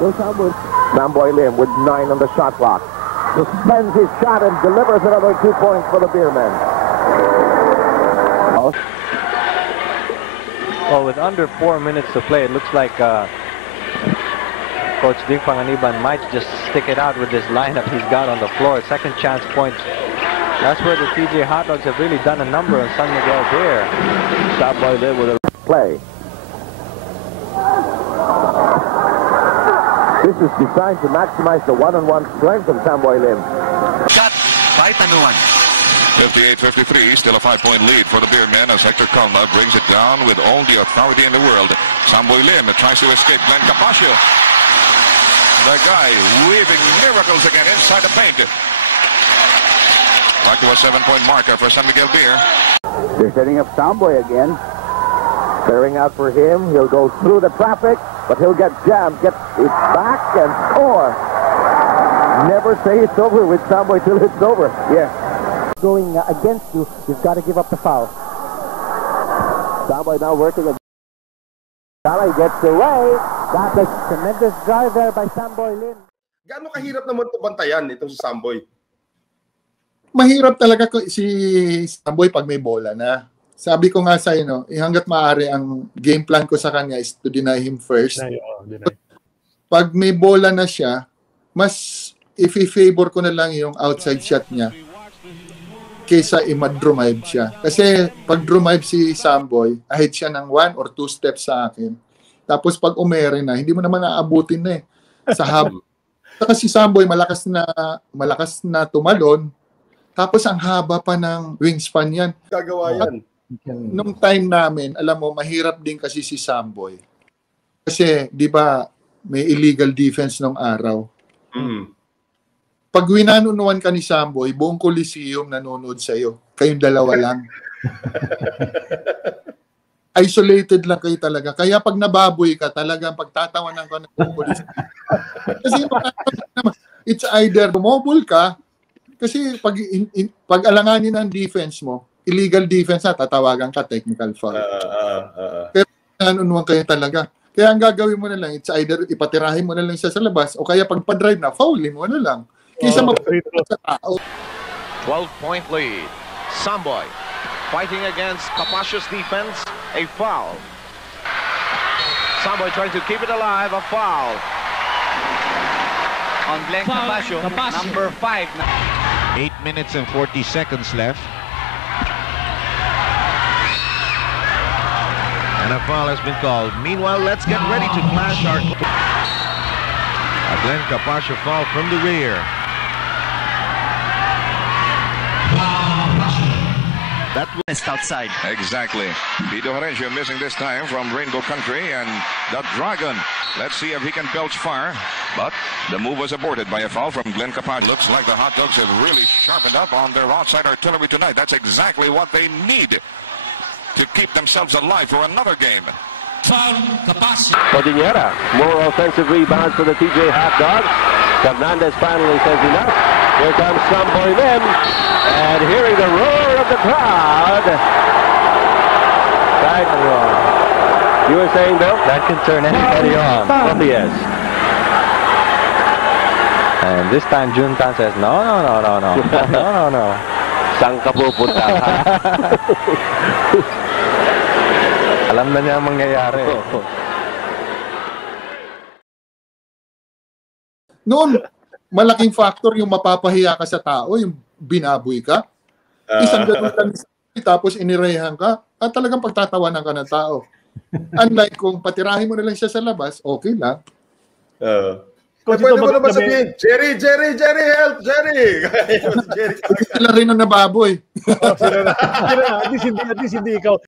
Go Samboy. Samboy Lim with 9 on the shot clock. Suspends his shot and delivers another 2 points for the Beermen. Well, with under 4 minutes to play, it looks like Coach Ding Panganiban might just stick it out with this lineup he's got on the floor. Second chance points. That's where the TJ Hot Dogs have really done a number on San Miguel there. Samboy Lim with a play. This is designed to maximize the one-on-one strength of Samboy Lim. Shot by Tanuan. 58-53, still a 5-point lead for the Beermen as Hector Calma brings it down with all the authority in the world. Samboy Lim tries to escape Glenn Capascio. The guy weaving miracles again inside the paint. Back to a 7-point marker for San Miguel Beer. They're setting up Samboy again. Clearing out for him. He'll go through the traffic, but he'll get jammed, get it back, and score. Never say it's over with Samboy till it's over. Yeah. Going against you, you've got to give up the foul. Samboy now working again. Salay gets away. That's a tremendous drive there by Samboy Lim. Gaano kahirap naman ito bantayan itong si Samboy? Mahirap talaga si Samboy pag may bola na. Sabi ko nga sa no, hangga't maaari ang game plan ko sa kanya is to deny him first. Pag may bola na siya, mas i-favor ko na lang yung outside shot niya kaysa i-drive siya. Kasi pag drive si Samboy, ahead siya ng 1 or 2 steps sa akin. Tapos pag umere na, hindi mo naman aabutin na sa haba. Kasi si Samboy malakas na tumalon. Tapos ang haba pa ng wingspan yan. Gagawa yan. Nung time namin, alam mo, mahirap din kasi si Samboy. Kasi, di ba, may illegal defense nung araw. Pag winanunuan ka ni Samboy, buong Coliseum nanonood sa'yo. Kayong dalawa lang. Isolated lang kayo talaga. Kaya pag nababoy ka, talagang pagtatawanan ka ng buong Coliseum. Kasi it's either bumobol ka, kasi pag alanganin ang defense mo, illegal defense na, tatawagan ka, technical foul. Pero nanunuan kayo talaga. Kaya ang gagawin mo na lang, it's either ipatirahin mo na lang siya sa labas, o kaya pag pa-drive na, foulin mo na lang. Kisa sa tao. 12-point lead. Samboy fighting against Capaccio's defense. A foul. Samboy trying to keep it alive. A foul. On Glenn Capaccio, number 5. 8 minutes and 40 seconds left. And a foul has been called. Meanwhile, let's get ready to flash our... A Glenn Capaccio foul from the rear. That was outside. Exactly. Vito Horencio missing this time from Rainbow Country, and the Dragon. Let's see if he can belch fire. But the move was aborted by a foul from Glenn Capaccio. Looks like the Hot Dogs have really sharpened up on their outside artillery tonight. That's exactly what they need to keep themselves alive for another game. Foul, Capaccio. Cordillera, more offensive rebounds for the TJ Hot Dogs. Fernandez finally says enough. Here comes Samboy Lim, and hearing the roar of the crowd. You were saying, Bill? That can turn anybody on. Oh, yes. And this time, Juntan says, no. Saan ka pupunta? Alam na niya ang mangyayari. Noon, malaking factor yung mapapahiya ka sa tao, yung binaboy ka. Isang ganun lang, tapos inirehan ka, at talagang pagtatawanan ka ng tao. Unlike kung patirahin mo na lang siya sa labas, okay lang. Pwede mo naman sabihin, Jerry, help, Jerry! Sila rin ang nababoy. At least hindi ikaw.